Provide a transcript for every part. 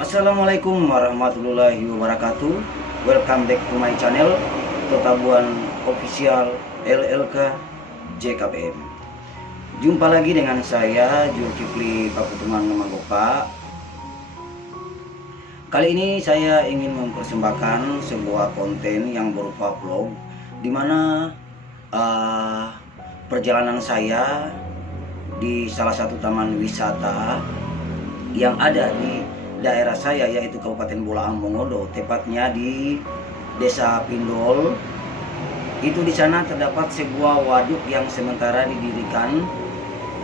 Assalamualaikum warahmatullahi wabarakatuh. Welcome back to my channel Totabuan Official LLK JKPM. Jumpa lagi dengan saya Zulkifli Pakutuman Manggopa. Kali ini saya ingin mempersembahkan sebuah konten yang berupa vlog, dimana perjalanan saya di salah satu taman wisata yang ada di daerah saya, yaitu Kabupaten Bolaang Mongondo, tepatnya di Desa Pindol. Itu di sana terdapat sebuah waduk yang sementara didirikan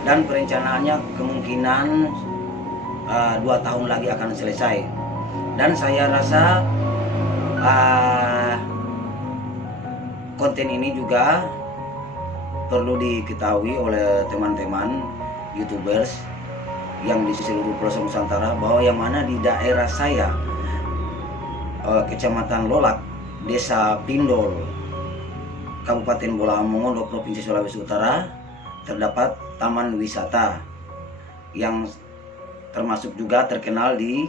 dan perencanaannya kemungkinan 2 tahun lagi akan selesai. Dan saya rasa konten ini juga perlu diketahui oleh teman-teman YouTubers yang di seluruh pelosok Nusantara, bahwa yang mana di daerah saya, Kecamatan Lolak, Desa Pindol, Kabupaten Bolaang Mongondo, Provinsi Sulawesi Utara, terdapat taman wisata yang termasuk juga terkenal di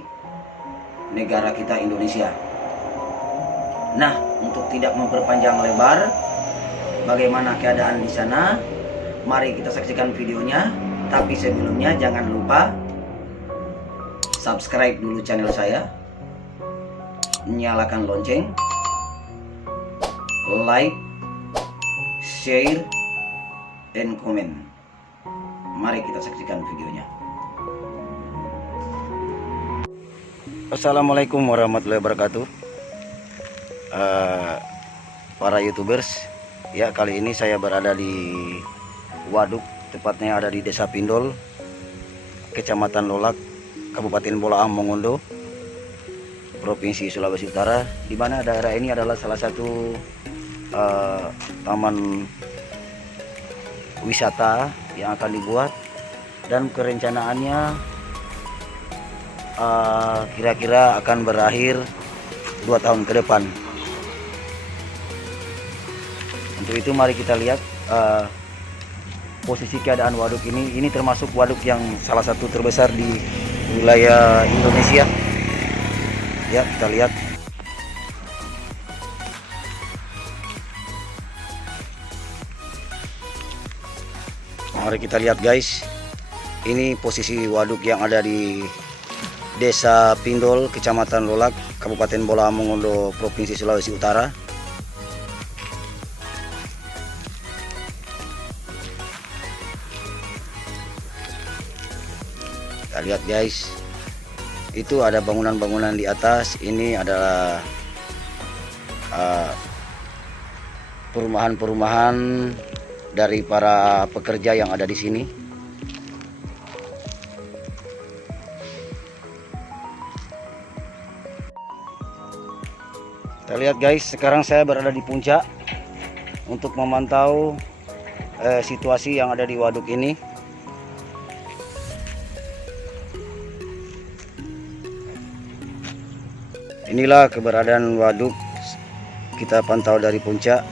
negara kita Indonesia. Nah, untuk tidak memperpanjang lebar, bagaimana keadaan di sana, mari kita saksikan videonya. Tapi sebelumnya jangan lupa subscribe dulu channel saya, nyalakan lonceng, like, share, dan komen. Mari kita saksikan videonya. Assalamualaikum warahmatullahi wabarakatuh. Para YouTubers, ya, kali ini saya berada di waduk, tepatnya ada di Desa Pindol, Kecamatan Lolak, Kabupaten Bolaang Mongondo, Provinsi Sulawesi Utara, di mana daerah ini adalah salah satu taman wisata yang akan dibuat, dan kerencanaannya kira-kira akan berakhir 2 tahun ke depan. Untuk itu mari kita lihat posisi keadaan waduk ini. Ini termasuk waduk yang salah satu terbesar di wilayah Indonesia. Ya, kita lihat. Mari kita lihat, guys. Ini posisi waduk yang ada di Desa Pindol, Kecamatan Lolak, Kabupaten Bolaang Mongondo, Provinsi Sulawesi Utara. Kita lihat, guys, itu ada bangunan-bangunan di atas. Ini adalah perumahan-perumahan dari para pekerja yang ada di sini. Kita lihat, guys, sekarang saya berada di puncak untuk memantau situasi yang ada di waduk ini. Inilah keberadaan waduk, kita pantau dari puncak.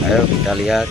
Ayo kita lihat.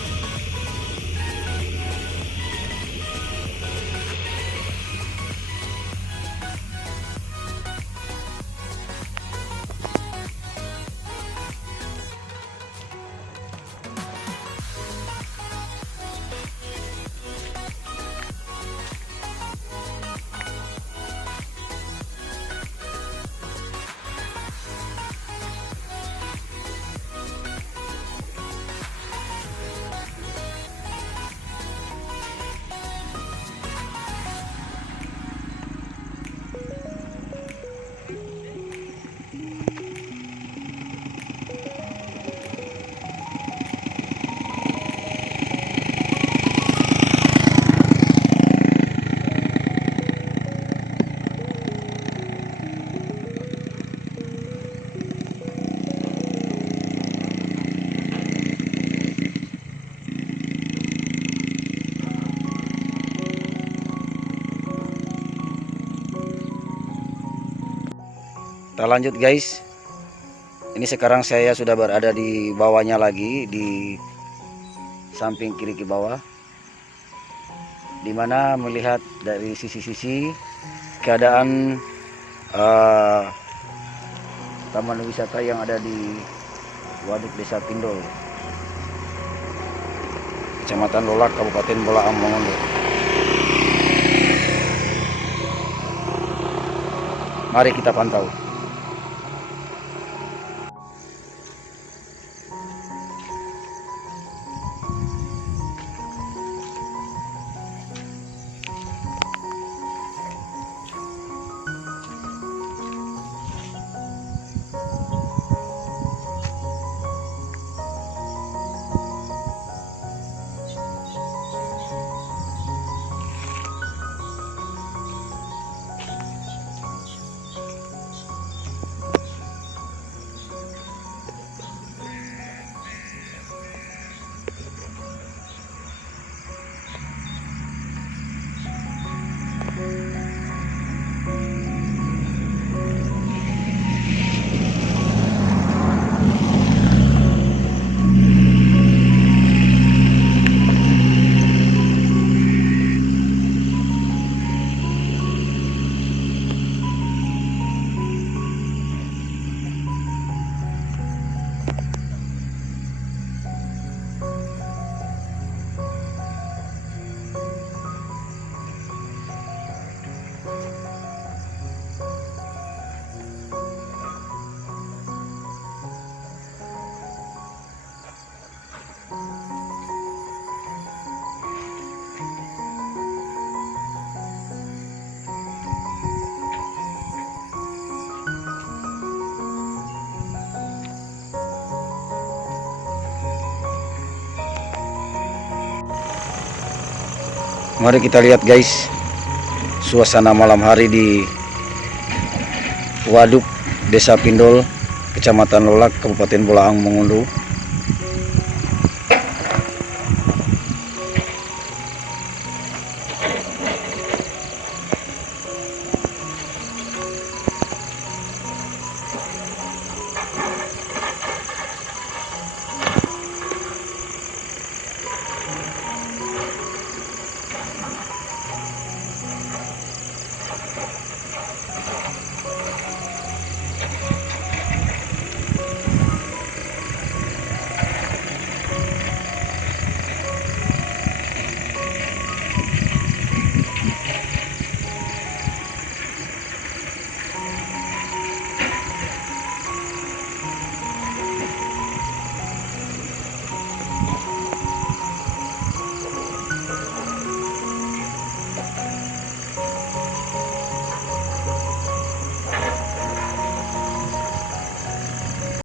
Kita lanjut guys. Ini sekarang saya sudah berada di bawahnya lagi, di samping kiri ke bawah, dimana melihat dari sisi-sisi keadaan taman wisata yang ada di Waduk Desa Pindol, Kecamatan Lolak, Kabupaten Bolaang Mongondo. Mari kita pantau. Mari kita lihat guys, suasana malam hari di Waduk Desa Pindol, Kecamatan Lolak, Kabupaten Bolaang Mongondo.